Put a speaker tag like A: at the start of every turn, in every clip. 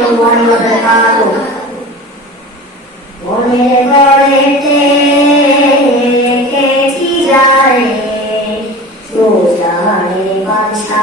A: মোহাম্মদ কাবু মনে করেতে কেছি যায় রোজারে বাদশা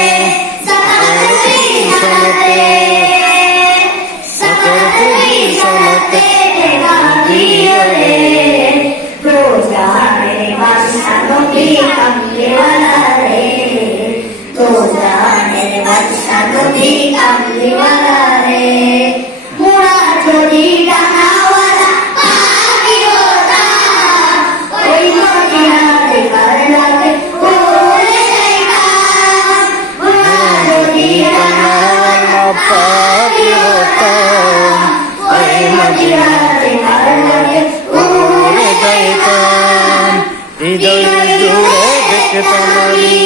A: রোজারে বাদশা নবী কামলিওয়ালা রে মোরা যদি ডানাওয়ালা পাখি হতাম ওই মদিনা দেখার লাগে উড়ে যাইতাম মোরা যদি ডানাওয়ালা পাখি হতাম ওই মদিনা দেখার লাগে উড়ে
B: যাইতাম হৃদয় জুড়ে দেখতাম আমি